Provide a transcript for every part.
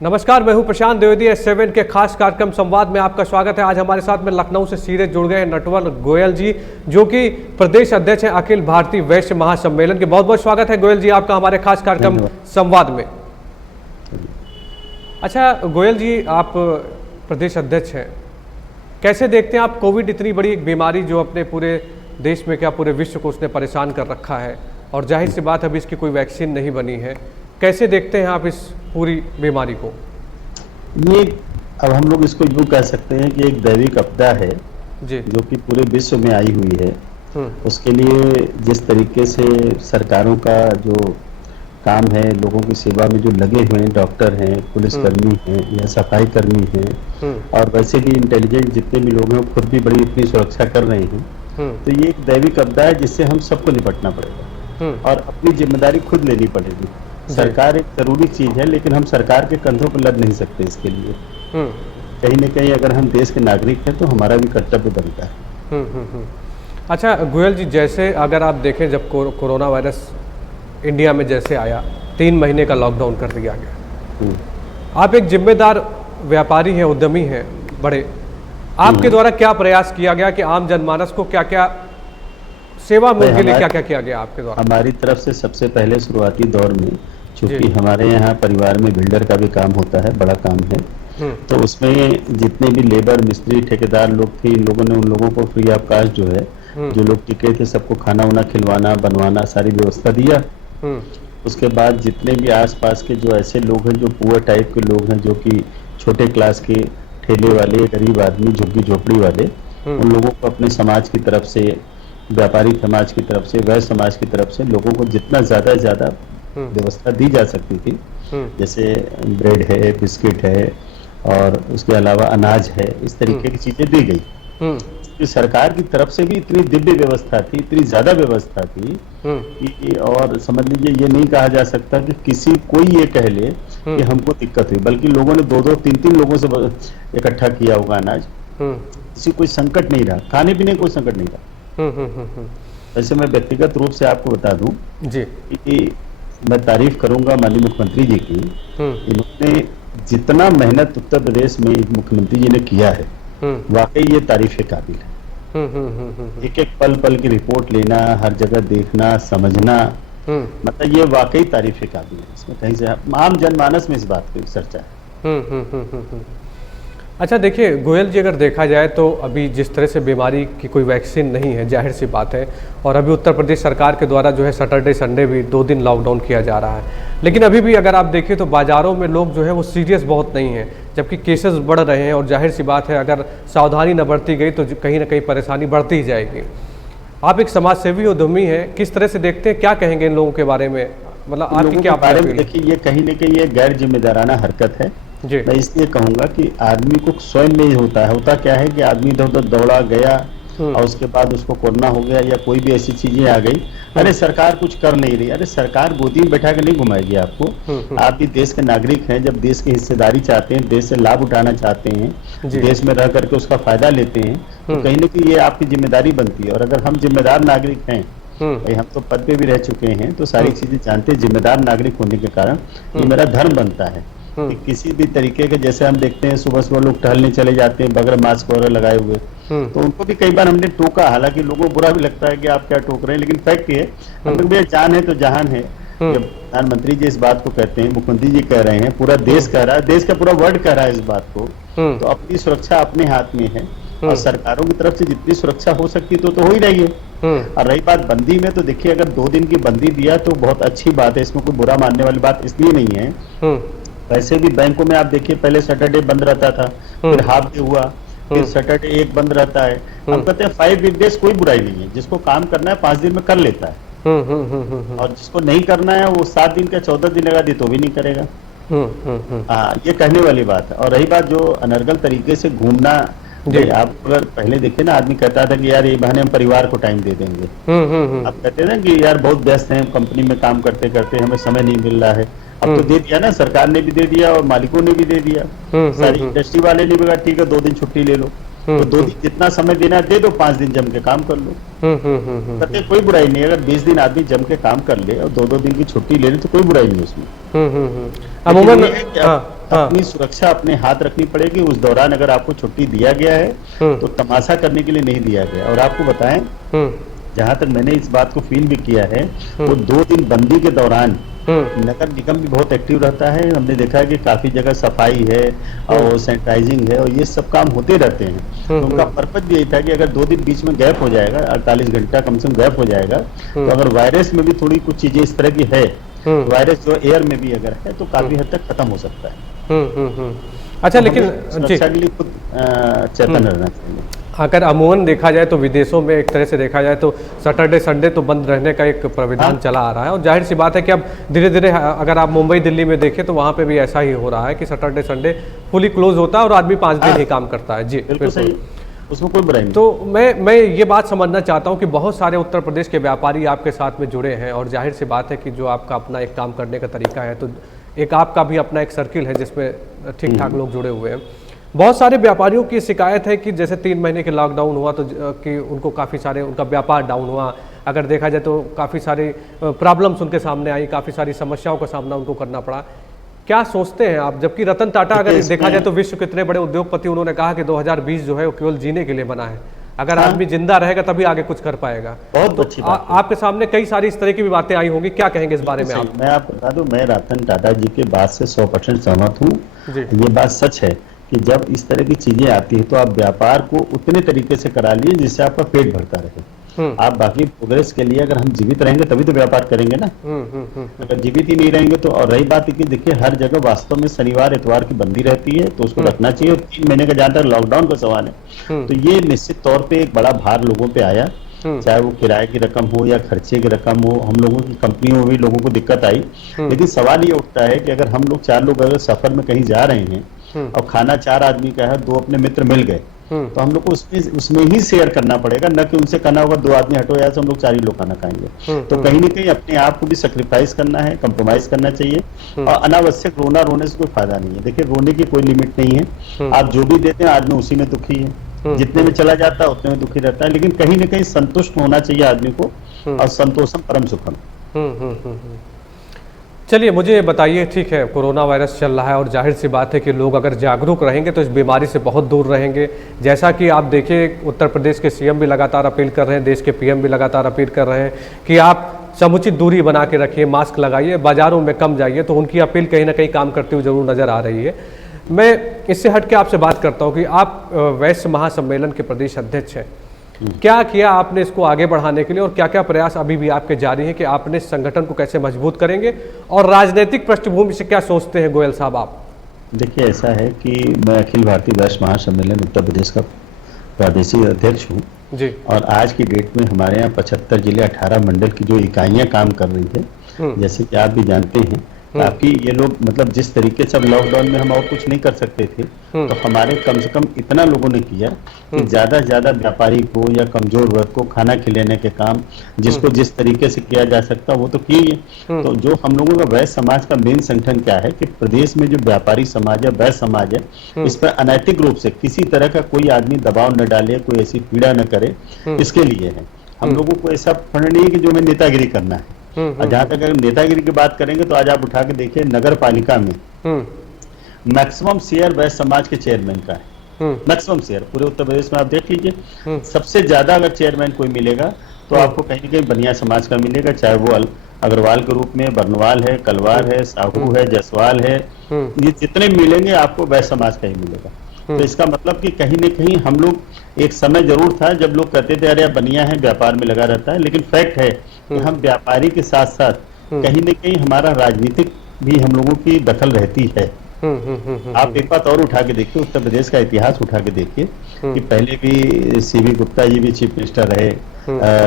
नमस्कार, मैं हूं प्रशांत द्विवेदी। S7 के खास कार्यक्रम संवाद में आपका स्वागत है। आज हमारे साथ में लखनऊ से सीधे जुड़ गए नटवर गोयल जी, जो कि प्रदेश अध्यक्ष हैं अखिल भारतीय वैश्य महासम्मेलन के। बहुत बहुत स्वागत है गोयल जी आपका हमारे खास कार्यक्रम संवाद में। अच्छा गोयल जी, आप प्रदेश अध्यक्ष हैं, कैसे देखते हैं आप कोविड, इतनी बड़ी एक बीमारी जो अपने पूरे देश में क्या पूरे विश्व को उसने परेशान कर रखा है, और जाहिर सी बात अभी इसकी कोई वैक्सीन नहीं बनी है, कैसे देखते हैं आप इस पूरी बीमारी को? ये अब हम लोग इसको यूँ कह सकते हैं कि एक दैविक आपदा है जी, जो कि पूरे विश्व में आई हुई है। उसके लिए जिस तरीके से सरकारों का जो काम है, लोगों की सेवा में जो लगे हुए हैं, डॉक्टर हैं, पुलिसकर्मी हैं या सफाई कर्मी हैं, और वैसे भी इंटेलिजेंट जितने भी लोग हैं खुद भी बड़ी इतनी सुरक्षा कर रहे हैं, तो ये एक दैविक आपदा है जिससे हम सबको निपटना पड़ेगा और अपनी जिम्मेदारी खुद लेनी पड़ेगी। सरकार एक जरूरी चीज है, लेकिन हम सरकार के कंधों पर लद नहीं सकते। इसके लिए कहीं न कहीं अगर हम देश के नागरिक हैं तो हमारा भी कर्तव्य बनता है। अच्छा गोयल जी, जैसे अगर आप देखें जब कोरोना वायरस इंडिया में जैसे आया, 3 महीने का लॉकडाउन कर दिया गया, आप एक जिम्मेदार व्यापारी हैं, उद्यमी हैं बड़े, आपके द्वारा क्या प्रयास किया गया कि आम जनमानस को क्या क्या सेवा मूल्य के लिए क्या क्या किया गया आपके द्वारा? हमारी तरफ से सबसे पहले शुरुआती दौर में, चूंकि हमारे यहाँ परिवार में बिल्डर का भी काम होता है, बड़ा काम है, तो उसमें जितने भी लेबर, मिस्त्री, ठेकेदार लोग थे, इन लोगों ने उन लोगों को फ्री ऑफ कॉस्ट जो है, जो लोग टिके थे सबको खाना वाना खिलवाना, बनवाना, सारी व्यवस्था दिया। उसके बाद जितने भी आसपास के जो ऐसे लोग हैं जो पुअर टाइप के लोग हैं, जो कि छोटे क्लास के ठेले वाले, गरीब आदमी, झुग्गी झोपड़ी वाले, उन लोगों को अपने समाज की तरफ से, व्यापारी समाज की तरफ से, वैश्य समाज की तरफ से लोगों को जितना ज्यादा से ज्यादा व्यवस्था दी जा सकती थी, जैसे ब्रेड है, बिस्किट है और उसके अलावा अनाज है, इस तरीके की चीजें दी गई। सरकार की तरफ से भी इतनी दिव्य व्यवस्था थी, इतनी ज्यादा व्यवस्था थी कि, और समझ लीजिए ये नहीं कहा जा सकता कि किसी कोई ये कह ले कि हमको दिक्कत हुई, बल्कि लोगों ने 2-2, 3-3 लोगों से इकट्ठा किया होगा अनाज। किसी कोई संकट नहीं रहा, खाने पीने कोई संकट नहीं रहा। वैसे मैं व्यक्तिगत रूप से आपको बता दूं जी कि मैं तारीफ करूंगा माननीय मुख्यमंत्री जी की। इन्होंने जितना मेहनत उत्तर प्रदेश में मुख्यमंत्री जी ने किया है, वाकई ये तारीफ के काबिल है। एक एक पल पल की रिपोर्ट लेना, हर जगह देखना, समझना, मतलब ये वाकई तारीफ के काबिल है। इसमें कहीं से आम जनमानस में इस बात की चर्चा है। अच्छा देखिए गोयल जी, अगर देखा जाए तो अभी जिस तरह से बीमारी की कोई वैक्सीन नहीं है, जाहिर सी बात है, और अभी उत्तर प्रदेश सरकार के द्वारा जो है सैटरडे संडे भी 2 दिन लॉकडाउन किया जा रहा है, लेकिन अभी भी अगर आप देखिए तो बाज़ारों में लोग जो है वो सीरियस बहुत नहीं हैं, जबकि केसेस बढ़ रहे हैं, और जाहिर सी बात है अगर सावधानी न बरती गई तो कहीं ना कहीं परेशानी बढ़ती ही जाएगी। आप एक समाजसेवी उद्यमी हैं, किस तरह से देखते हैं, क्या कहेंगे इन लोगों के बारे में? मतलब आपकी क्या बारे में? देखिए, ये कहीं ना कहीं ये गैर जिम्मेदाराना हरकत है। मैं इसलिए कहूंगा कि आदमी को स्वयं में होता क्या है कि आदमी इधर उधर दौड़ा गया और उसके बाद उसको कोरोना हो गया या कोई भी ऐसी चीजें आ गई, अरे सरकार कुछ कर नहीं रही। अरे सरकार गोदी में बैठा के नहीं घुमाएगी आपको। आप भी देश के नागरिक हैं, जब देश की हिस्सेदारी चाहते हैं, देश से लाभ उठाना चाहते हैं, देश में रह करके उसका फायदा लेते हैं, तो कहीं ना कहीं ये आपकी जिम्मेदारी बनती है। और अगर हम जिम्मेदार नागरिक हैं, भाई हम तो पद पे भी रह चुके हैं, तो सारी चीजें जानते हैं, जिम्मेदार नागरिक होने के कारण ये मेरा धर्म बनता है कि किसी भी तरीके के, जैसे हम देखते हैं सुबह सुबह लोग टहलने चले जाते हैं बगैर मास्क वगैरह लगाए हुए, तो उनको भी कई बार हमने टोका, हालांकि लोगों को बुरा भी लगता है कि आप क्या टोक रहे हैं, लेकिन फैक्ट ये हम लोग भी, जान है तो जहान है। जब प्रधानमंत्री जी इस बात को कहते हैं, मुख्यमंत्री जी कह रहे हैं, पूरा देश कह रहा है, देश का पूरा वर्ल्ड कह रहा है इस बात को, तो अपनी सुरक्षा अपने हाथ में है, और सरकारों की तरफ से जितनी सुरक्षा हो सकती है तो हो ही रही है। और रही बात बंदी में, तो देखिए अगर 2 दिन की बंदी दिया तो बहुत अच्छी बात है, इसमें कोई बुरा मानने वाली बात इसलिए नहीं है। वैसे भी बैंकों में आप देखिए पहले सैटरडे बंद रहता था, फिर हाफ डे हुआ, फिर सैटरडे 1 बंद रहता है। हम कहते हैं 5 वीकडेज कोई बुराई नहीं है, जिसको काम करना है 5 दिन में कर लेता है, और जिसको नहीं करना है वो 7 दिन का 14 दिन लगा दी तो भी नहीं करेगा। हाँ, ये कहने वाली बात है। और रही बात जो अनर्गल तरीके से घूमना, आप अगर पहले देखे ना, आदमी कहता था कि यार ये बहाने हम परिवार को टाइम दे देंगे। आप कहते ना कि यार बहुत व्यस्त हैं, कंपनी में काम करते करते हमें समय नहीं मिल रहा है। अब तो दे दिया ना, सरकार ने भी दे दिया और मालिकों ने भी दे दिया, सारी इंडस्ट्री वाले ने भी कहा ठीक है 2 दिन छुट्टी ले लो, तो 2 दिन जितना समय देना दे दो, 5 दिन जम के काम कर लो। कहते कोई बुराई नहीं, अगर 20 दिन आदमी जम के काम कर ले और 2-2 दिन की छुट्टी ले ले तो कोई बुराई नहीं उसमें। अमूमन अपनी सुरक्षा अपने हाथ रखनी पड़ेगी। उस दौरान अगर आपको छुट्टी दिया गया है तो तमाशा करने के लिए नहीं दिया गया। और आपको बताएं, जहां तक मैंने इस बात को फील भी किया है, वो 2 दिन बंदी के दौरान नगर निगम भी बहुत एक्टिव रहता है। हमने देखा है कि काफी जगह सफाई है और सैनिटाइजिंग है और ये सब काम होते रहते हैं। तो उनका पर्पज भी यही था कि अगर 2 दिन बीच में गैप हो जाएगा, 48 घंटा कम से कम गैप हो जाएगा, तो अगर वायरस में भी थोड़ी कुछ चीजें इस तरह की है, वायरस जो एयर में भी अगर है तो काफी हद तक खत्म हो सकता है। अच्छा, तो लेकिन सुरक्षा के लिए खुद चेतन रहना चाहिए। अगर अमूमन देखा जाए तो विदेशों में एक तरह से देखा जाए तो सैटरडे संडे तो बंद रहने का एक प्राविधान चला आ रहा है, और जाहिर सी बात है कि अब धीरे धीरे अगर आप मुंबई दिल्ली में देखें तो वहाँ पे भी ऐसा ही हो रहा है कि सैटरडे संडे फुली क्लोज होता है और आदमी 5 दिन ही काम करता है। जी बिल्कुल सही, उसमें कोई बुराई नहीं। तो मैं ये बात समझना चाहता हूँ कि बहुत सारे उत्तर प्रदेश के व्यापारी आपके साथ में जुड़े हैं, और जाहिर सी बात है कि जो आपका अपना एक काम करने का तरीका है, तो एक आपका भी अपना एक सर्किल है जिसमें ठीक ठाक लोग जुड़े हुए हैं। बहुत सारे व्यापारियों की शिकायत है कि जैसे 3 महीने के लॉकडाउन हुआ तो कि उनको काफ़ी सारे उनका व्यापार डाउन हुआ। अगर देखा जाए तो काफ़ी सारी प्रॉब्लम्स उनके सामने आई, काफ़ी सारी समस्याओं का सामना उनको करना पड़ा। क्या सोचते हैं आप, जबकि रतन टाटा अगर देखा जाए तो विश्व के इतने बड़े उद्योगपति, उन्होंने कहा कि 2020 जो है वो केवल जीने के लिए बना है, अगर आदमी जिंदा रहेगा तभी आगे कुछ कर पाएगा। बहुत अच्छी बात है। आपके सामने कई सारी इस तरह की भी बातें आई होंगी, क्या कहेंगे इस बारे में आप? मैं आपको बता दूं, मैं रतन टाटा जी के बात से 100% सहमत हूँ। ये बात सच है कि जब इस तरह की चीजें आती है तो आप व्यापार को उतने तरीके से करा लीजिए जिससे आपका पेट भरता रहे। आप बाकी प्रोग्रेस के लिए अगर हम जीवित रहेंगे तभी तो व्यापार करेंगे ना। अगर जीवित ही नहीं रहेंगे तो, और रही बात कि देखिए हर जगह वास्तव में शनिवार इतवार की बंदी रहती है तो उसको रखना चाहिए। 3 महीने का जहां तक लॉकडाउन का सवाल है तो ये निश्चित तौर पे एक बड़ा भार लोगों पे आया, चाहे वो किराए की रकम हो या खर्चे की रकम हो। हम लोगों की कंपनियों में भी लोगों को दिक्कत आई, लेकिन सवाल ये उठता है कि अगर हम लोग 4 लोग अगर सफर में कहीं जा रहे हैं और खाना 4 आदमी का है, 2 अपने मित्र मिल गए, तो हम लोग को उसमें ही शेयर करना पड़ेगा, न कि उनसे कहना होगा 2 आदमी हटो यहाँ से हम लोग 4 ही लोग खाना खाएंगे। तो कहीं ना कहीं अपने आप को भी सेक्रीफाइस करना है, कंप्रोमाइज करना चाहिए। और अनावश्यक रोने से कोई फायदा नहीं है। देखिए रोने की कोई लिमिट नहीं है, आप जो भी देते हैं आदमी उसी में दुखी है, जितने में चला जाता है उतने में दुखी रहता है। लेकिन कहीं ना कहीं संतुष्ट होना चाहिए आदमी को, और संतोषम परम सुखम। चलिए मुझे बताइए, ठीक है कोरोना वायरस चल रहा है और जाहिर सी बात है कि लोग अगर जागरूक रहेंगे तो इस बीमारी से बहुत दूर रहेंगे। जैसा कि आप देखिए उत्तर प्रदेश के सीएम भी लगातार अपील कर रहे हैं, देश के पीएम भी लगातार अपील कर रहे हैं कि आप समुचित दूरी बना के रखिए, मास्क लगाइए, बाजारों में कम जाइए। तो उनकी अपील कहीं ना कहीं काम करती हुई जरूर नज़र आ रही है। मैं इससे हट के आपसे बात करता हूँ कि आप वैश्य महासम्मेलन के प्रदेश अध्यक्ष हैं, क्या किया आपने इसको आगे बढ़ाने के लिए, और क्या क्या प्रयास अभी भी आपके जारी हैं कि आपने इस संगठन को कैसे मजबूत करेंगे, और राजनीतिक पृष्ठभूमि से क्या सोचते हैं गोयल साहब आप? देखिए ऐसा है कि मैं अखिल भारतीय वैश्य महासम्मेलन उत्तर प्रदेश का प्रादेशिक अध्यक्ष हूँ जी। और आज की डेट में हमारे यहाँ 75 जिले 18 मंडल की जो इकाइयाँ काम कर रही है, जैसे कि आप भी जानते हैं ताकि ये लोग मतलब जिस तरीके से अब लॉकडाउन में हम और कुछ नहीं कर सकते थे, तो हमारे कम से कम इतना लोगों ने किया कि ज्यादा से ज्यादा व्यापारी को या कमजोर वर्ग को खाना खिलाने के काम जिसको जिस तरीके से किया जा सकता वो तो किए। तो जो हम लोगों का वैश्य समाज का मेन संगठन क्या है कि प्रदेश में जो व्यापारी समाज है, वैश्य समाज है, इस पर अनैतिक रूप से किसी तरह का कोई आदमी दबाव न डाले, कोई ऐसी पीड़ा न करे, इसके लिए है। हम लोगों को ऐसा फंड नहीं है कि जो हमें नेतागिरी करना है। जहां तक अगर नेतागिरी की बात करेंगे तो आज आप उठा के देखिए नगर पालिका में मैक्सिमम शेयर वैश्य समाज के चेयरमैन का है। मैक्सिमम शेयर पूरे उत्तर प्रदेश में आप देख लीजिए, सबसे ज्यादा अगर चेयरमैन कोई मिलेगा तो आपको कहीं ना कहीं बनिया समाज का मिलेगा, चाहे वो अग्रवाल के रूप में बरनवाल है, कलवार है, साहू है, जसवाल है, ये जितने मिलेंगे आपको वैश्य समाज का ही मिलेगा। तो इसका मतलब कि कहीं न कहीं हम लोग एक समय जरूर था जब लोग कहते थे अरे बनिया है व्यापार में लगा रहता है, लेकिन फैक्ट है कि हम व्यापारी के साथ साथ कहीं न कहीं हमारा राजनीतिक भी हम लोगों की दखल रहती है। आप एक बात और उठा के देखिए, उत्तर प्रदेश का इतिहास उठा के देखिए कि पहले भी सीवी गुप्ता जी भी चीफ मिनिस्टर रहे,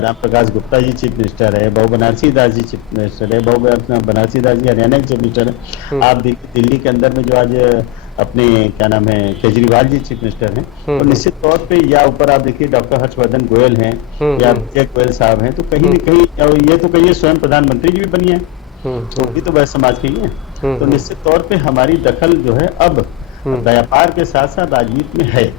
राम प्रकाश गुप्ता जी चीफ मिनिस्टर रहे, बहु बनारसी दास जी चीफ मिनिस्टर रहे, बहु बनारसी दास जी हरियाणा के चीफ मिनिस्टर है। आप देखिए दिल्ली के अंदर में जो आज अपने क्या नाम है केजरीवाल जी चीफ मिनिस्टर हैं, तो निश्चित तौर पे या ऊपर आप देखिए डॉक्टर हर्षवर्धन गोयल हैं या विजय गोयल साहब हैं, तो कहीं न कहीं ये तो कहिए स्वयं प्रधानमंत्री जी भी बनी है, तो भी तो वैश्य समाज के ही है। तो निश्चित तौर पे हमारी दखल जो है अब व्यापार के साथ साथ राजनीति में है।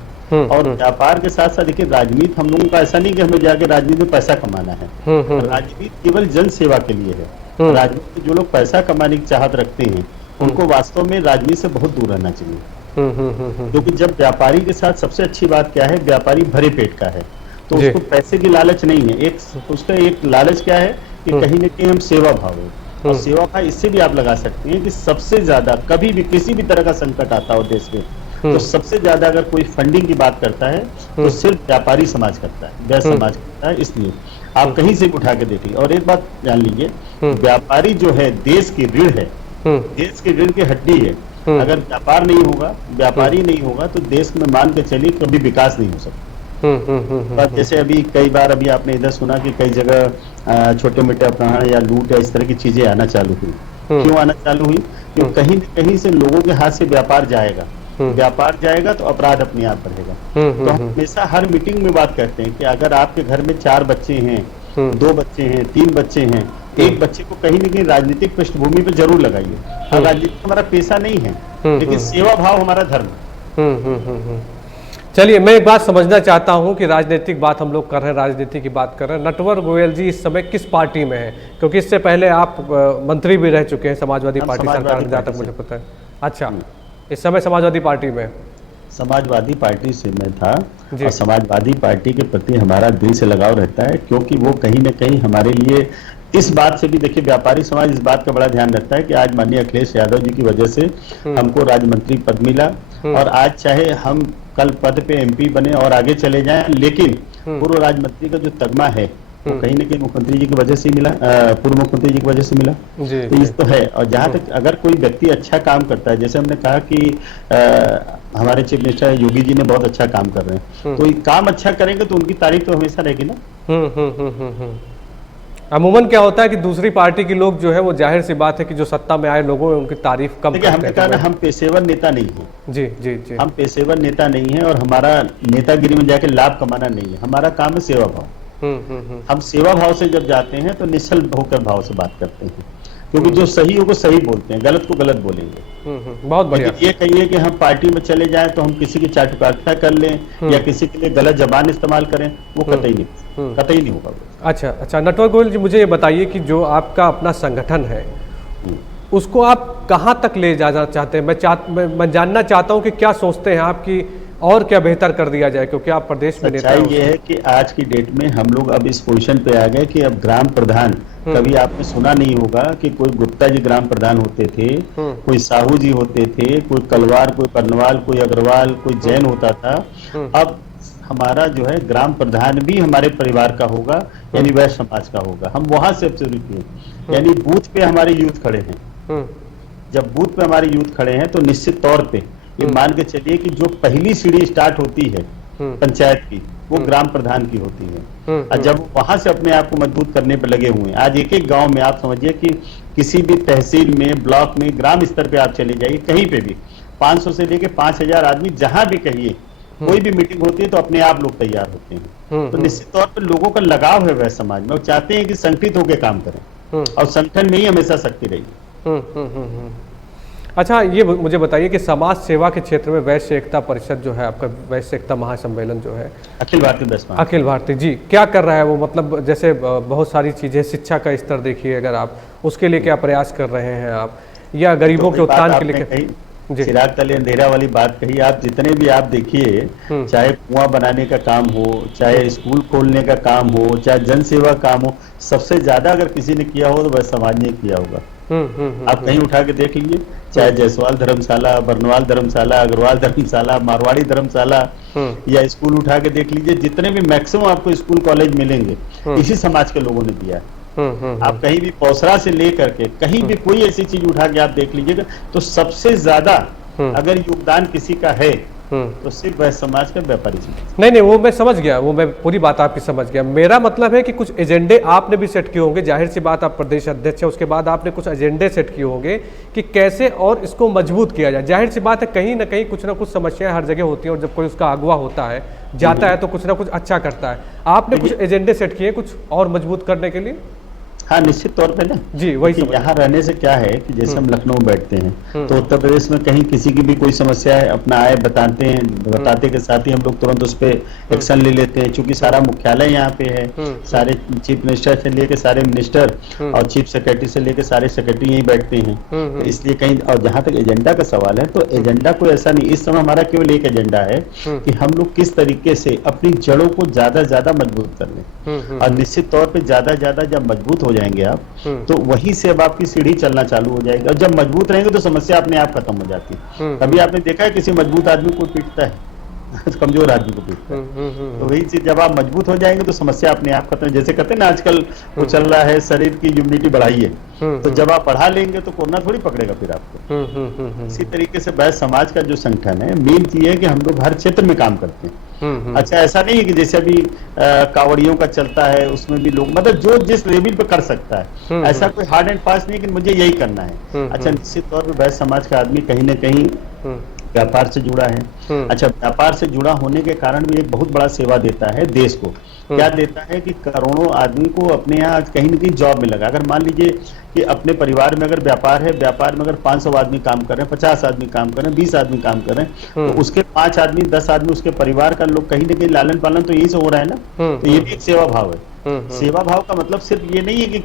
और व्यापार के साथ साथ देखिए राजनीति हम लोगों का ऐसा नहीं कि हमें जाके राजनीति में पैसा कमाना है, राजनीति केवल जन सेवा के लिए है। राजनीति में जो लोग पैसा कमाने की चाहत रखते हैं उनको वास्तव में राजनीति से बहुत दूर रहना चाहिए। क्योंकि जब व्यापारी के साथ सबसे अच्छी बात क्या है, व्यापारी भरे पेट का है, तो उसको पैसे की लालच नहीं है, एक उसका एक लालच क्या है कि कहीं न कहीं हम सेवा भाव है। और सेवा भाव इससे भी आप लगा सकते हैं कि सबसे ज्यादा कभी भी किसी भी तरह का संकट आता हो देश में, तो सबसे ज्यादा अगर कोई फंडिंग की बात करता है तो सिर्फ व्यापारी समाज करता है, वह समाज करता है। इसलिए आप कहीं से उठा के देखिए। और एक बात जान लीजिए, व्यापारी जो है देश की रीढ़ है, देश की रीढ़ की हड्डी है। अगर व्यापार नहीं होगा, व्यापारी नहीं होगा, तो देश में मान के चलिए कभी विकास नहीं हो सकता। जैसे अभी कई बार अभी आपने इधर सुना कि कई जगह छोटे मोटे अपहरण या लूट या इस तरह की चीजें आना चालू हुई। क्यों आना चालू हुई? क्योंकि कहीं न कहीं से लोगों के हाथ से व्यापार जाएगा, व्यापार जाएगा तो अपराध अपने आप बढ़ेगा। तो हम हमेशा हर मीटिंग में बात करते हैं कि अगर आपके घर में 4 बच्चे हैं, 2 बच्चे हैं, 3 बच्चे हैं, एक बच्चे को कहीं न कहीं राजनीतिक पृष्ठभूमि पर जरूर लगाइए। राजनीति हमारा पेशा नहीं है, लेकिन सेवा भाव हमारा धर्म है। चलिए, मैं एक बात समझना चाहता हूं कि राजनीतिक बात हम लोग कर रहे हैं, राजनीति की बात कर रहे हैं। नटवर गोयल जी इस समय किस पार्टी में है? क्योंकि इससे पहले आप मंत्री भी रह चुके हैं समाजवादी पार्टी सरकार में, जहाँ तक मुझे पता है। अच्छा, इस समय समाजवादी पार्टी में? समाजवादी पार्टी से मैं था, और समाजवादी पार्टी के प्रति हमारा दिल से लगाव रहता है, क्योंकि वो कहीं न कहीं हमारे लिए इस बात से भी, देखिए व्यापारी समाज इस बात का बड़ा ध्यान रखता है कि आज माननीय अखिलेश यादव जी की वजह से हमको राज्य मंत्री पद मिला, और आज चाहे हम कल पद पे एमपी बने और आगे चले जाएं, लेकिन पूर्व राज्य मंत्री का जो तगमा है वो कहीं न कहीं मुख्यमंत्री जी की वजह से मिला, पूर्व मुख्यमंत्री जी की वजह से मिला। तो इस तो है। और जहां तक अगर कोई व्यक्ति अच्छा काम करता है, जैसे हमने कहा कि हमारे चीफ मिनिस्टर योगी जी ने बहुत अच्छा काम कर रहे हैं, तो काम अच्छा करेंगे तो उनकी तारीफ तो हमेशा रहेगी ना। अमूमन क्या होता है कि दूसरी पार्टी के लोग जो है, वो जाहिर सी बात है कि जो सत्ता में आए लोगों में उनकी तारीफ कम करते हैं। हमने कहा ना, हम पेशेवर नेता नहीं है। जी जी जी, हम पेशेवर नेता नहीं है, और हमारा नेतागिरी में जाके लाभ कमाना नहीं है, हमारा काम है सेवा भाव। हम सेवा भाव से जब जाते हैं तो निश्चल होकर भाव से बात करते हैं, क्योंकि जो सही हो को सही बोलते हैं, गलत को गलत बोलेंगे। बहुत बढ़िया। ये कहिए कि हम पार्टी में चले जाएं तो हम किसी की चाटुकारिता कर लें या किसी के लिए गलत जबान इस्तेमाल करें, वो कतई नहीं होगा। अच्छा, नटवर गोयल जी, मुझे ये बताइए कि जो आपका अपना संगठन है, उसको आप कहाँ तक ले जाना चाहते हैं? मैं जानना चाहता हूँ कि क्या सोचते हैं आप कि और क्या बेहतर कर दिया जाए, क्योंकि आप प्रदेश में नेता हैं। ये है कि आज की डेट में हम लोग अब इस पोजीशन पे आ गए कि अब ग्राम प्रधान, कभी आपने सुना नहीं होगा कि कोई गुप्ता जी ग्राम प्रधान होते थे, कोई साहू जी होते थे, कोई कलवार, कोई कर्नवाल, कोई अग्रवाल, कोई जैन होता था। अब हमारा जो है ग्राम प्रधान भी हमारे परिवार का होगा, यानी वैश्य समाज का होगा। हम वहां से अब शुरू किए, यानी बूथ पे हमारे यूथ खड़े हैं। जब बूथ पे हमारे यूथ खड़े हैं तो निश्चित तौर पे ये मान के चलिए कि जो पहली सीढ़ी स्टार्ट होती है पंचायत की, वो ग्राम प्रधान की होती है। और जब वहां से अपने आप को मजबूत करने पर लगे हुए हैं, आज एक एक गांव में आप समझिए कि किसी भी तहसील में, ब्लॉक में, ग्राम स्तर पे आप चले जाइए, कहीं पे भी 500 से लेके 5000 आदमी, जहां भी कहिए, कोई भी मीटिंग होती है तो अपने आप लोग तैयार होते हैं। तो निश्चित तौर पर लोगों का लगाव है वह समाज में, और चाहते हैं कि संगठित होकर काम करें, और संगठन में ही हमेशा शक्ति रही। अच्छा, ये मुझे बताइए कि समाज सेवा के क्षेत्र में वैश्य एकता परिषद जो है आपका, वैश्य एकता महासम्मेलन जो है, अखिल भारतीय जी, क्या कर रहा है वो? मतलब जैसे बहुत सारी चीजें, शिक्षा का स्तर देखिए अगर आप, उसके लिए क्या प्रयास कर रहे हैं आप, या गरीबों के उत्थान के लिए? चिराग तले अंधेरा वाली बात कही आप। जितने भी आप देखिए, चाहे कुआं बनाने का काम हो, चाहे स्कूल खोलने का काम हो, चाहे जन सेवा काम हो, सबसे ज्यादा अगर किसी ने किया हो तो वह समाज ने किया होगा। आप कहीं उठा के देख लीजिए, चाहे जायसवाल धर्मशाला, बरनवाल धर्मशाला, अग्रवाल धर्मशाला, मारवाड़ी धर्मशाला, या स्कूल उठा के देख लीजिए, जितने भी मैक्सिमम आपको स्कूल कॉलेज मिलेंगे इसी समाज के लोगों ने दिया है। आप कहीं भी पौसरा से लेकर के कहीं भी कोई ऐसी चीज उठा के आप देख लीजिएगा, तो सबसे ज्यादा अगर योगदान किसी का है तो सिर्फ वह समाज का व्यापारी समाज। नहीं, वो मैं समझ गया, वो मैं पूरी बात आपकी समझ गया। मेरा मतलब है कि कुछ एजेंडे आपने भी सेट किए होंगे, जाहिर सी बात आप प्रदेश अध्यक्ष है, उसके बाद आपने कुछ एजेंडे सेट किए होंगे कि कैसे और इसको मजबूत किया जाए। जाहिर सी बात है, कहीं ना कहीं कुछ ना कुछ समस्याएं हर जगह होती हैं, और जब कोई उसका अगवा होता है, जाता है, तो कुछ ना कुछ अच्छा करता है। आपने कुछ एजेंडे सेट किए कुछ और मजबूत करने के लिए? हाँ, निश्चित तौर पे ना जी, वही कि यहाँ रहने से क्या है कि जैसे हम लखनऊ में बैठते हैं तो उत्तर प्रदेश में कहीं किसी की भी कोई समस्या है अपना आए बताते हैं, बताते के साथ ही हम लोग तुरंत उस पर एक्शन ले लेते हैं, क्योंकि सारा मुख्यालय यहाँ पे है, सारे चीफ मिनिस्टर से लेके सारे मिनिस्टर और चीफ सेक्रेटरी से लेके सारे सेक्रेटरी यहीं बैठते हैं, तो इसलिए कहीं। और जहाँ तक एजेंडा का सवाल है तो एजेंडा कोई ऐसा नहीं, इस समय हमारा केवल एक एजेंडा है कि हम लोग किस तरीके से अपनी जड़ों को ज्यादा ज्यादा मजबूत कर लें, और निश्चित तौर पे ज्यादा ज्यादा जब मजबूत हो जाएंगे आप तो वहीं से अब आपकी सीढ़ी चलना चालू हो जाएगी, और जब मजबूत रहेंगे तो समस्या अपने आप खत्म हो जाती है। कभी आपने देखा है किसी मजबूत आदमी को पीटता है कमजोर आदमी को पीटता है, तो वही चीज जब आप मजबूत हो जाएंगे तो समस्या अपने आप खत्म। जैसे कहते हैं ना आजकल वो चल रहा है शरीर की इम्यूनिटी बढ़ाइए, तो जब आप बढ़ा लेंगे तो कोरोना थोड़ी पकड़ेगा फिर आपको। इसी तरीके से वैश्य समाज का जो संगठन है, मेन चीज है कि हम लोग हर क्षेत्र में काम करते हैं। अच्छा, ऐसा नहीं है कि जैसे अभी कावड़ियों का चलता है उसमें भी लोग मतलब जो जिस लेवल पे कर सकता है, ऐसा कोई हार्ड एंड फास्ट नहीं कि मुझे यही करना है। अच्छा, निश्चित तौर पे वैश्य समाज का आदमी कहीं ना कहीं व्यापार से जुड़ा है। अच्छा, व्यापार से जुड़ा होने के कारण भी एक बहुत बड़ा सेवा देता है देश को। क्या देता है कि करोड़ों आदमी को अपने यहाँ कहीं ना कहीं जॉब में लगा। अगर मान लीजिए कि अपने परिवार में अगर व्यापार है, व्यापार में अगर 500 आदमी काम कर रहे हैं, 50 आदमी काम कर रहे हैं, 20 आदमी काम कर रहे हैं, तो उसके 5 आदमी 10 आदमी उसके परिवार का लोग कहीं ना कहीं लालन पालन तो यही से हो रहा है ना। तो ये भी एक सेवा भाव है। सेवा भाव का मतलब सिर्फ ये नहीं है कि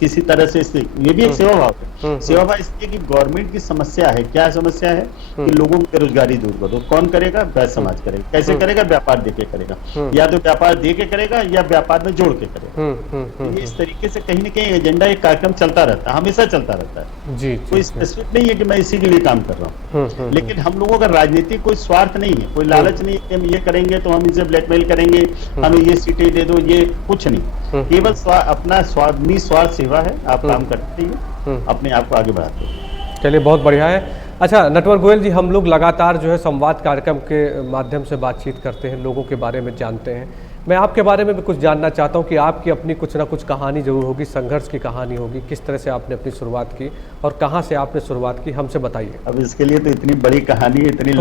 किसी तरह से, ये भी एक सेवा भाव है। सेवा भाव इसलिए कि गवर्नमेंट की समस्या है, क्या समस्या है कि लोगों की बेरोजगारी दूर कर दो। कौन करेगा? वैश्य समाज करेगा। कैसे करेगा? व्यापार देके करेगा, या तो व्यापार देके करेगा या व्यापार में जोड़ के करेगा। ये इस तरीके से कहीं ना कहीं एजेंडा, एक कार्यक्रम चलता रहता है, हमेशा चलता रहता है। जी, कोई स्पेसिफिक नहीं है कि मैं इसी के लिए काम कर रहा हूँ, लेकिन हम लोगों का राजनीतिक कोई स्वार्थ नहीं है, कोई लालच नहीं है कि हम ये करेंगे तो हम इसे ब्लैकमेल करेंगे, हमें ये सीटें दे दो, ये कुछ नहीं। केवल अपना निस्वार्थ सेवा है। आप काम करते रहिए, अपने आप को आगे बढ़ाते हैं। चलिए, बहुत बढ़िया है। अच्छा नटवर गोयल जी, हम लोग लगातार जो है संवाद कार्यक्रम के माध्यम से बातचीत करते हैं, लोगों के बारे में जानते हैं। मैं आपके बारे में भी कुछ जानना चाहता हूं कि आपकी अपनी कुछ ना कुछ कहानी जरूर होगी, संघर्ष की कहानी होगी, किस तरह से आपने अपनी शुरुआत की और कहां से आपने शुरुआत की, हमसे बताइए। अब इसके लिए तो इतनी बड़ी कहानी है, इतनी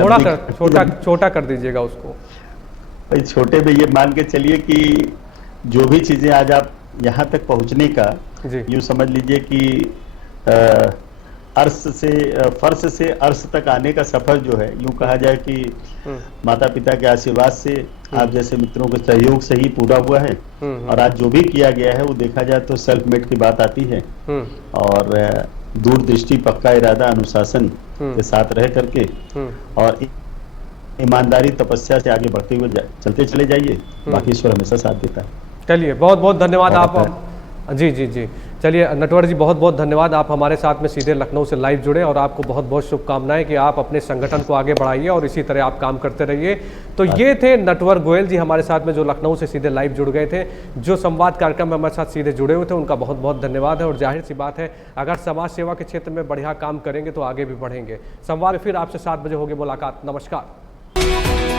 छोटा कर दीजिएगा उसको। भाई छोटे में ये मान के चलिए कि जो भी चीजें आज आप यहाँ तक पहुँचने का, यूँ समझ लीजिए कि फर्श से अर्श तक आने का सफर जो है, यूं कहा जाए कि माता पिता के आशीर्वाद से, आप जैसे मित्रों के सहयोग से ही पूरा हुआ है। और आज जो भी किया गया है वो देखा जाए तो सेल्फ मेड की बात आती है, और दूरदृष्टि, पक्का इरादा, अनुशासन के साथ रह करके और ईमानदारी, तपस्या से आगे बढ़ते हुए चलते चले जाइए, बाकी ईश्वर हमेशा साथ देता है। चलिए, बहुत बहुत धन्यवाद आप। जी जी जी, चलिए नटवर जी, बहुत बहुत धन्यवाद। आप हमारे साथ में सीधे लखनऊ से लाइव जुड़े, और आपको बहुत बहुत शुभकामनाएं कि आप अपने संगठन को आगे बढ़ाइए और इसी तरह आप काम करते रहिए। तो ये थे नटवर गोयल जी हमारे साथ में, जो लखनऊ से सीधे लाइव जुड़ गए थे, जो संवाद कार्यक्रम में हमारे साथ सीधे जुड़े हुए थे। उनका बहुत बहुत धन्यवाद है। और जाहिर सी बात है, अगर समाज सेवा के क्षेत्र में बढ़िया काम करेंगे तो आगे भी बढ़ेंगे। संवाद फिर आपसे 7 बजे होगी मुलाकात। नमस्कार।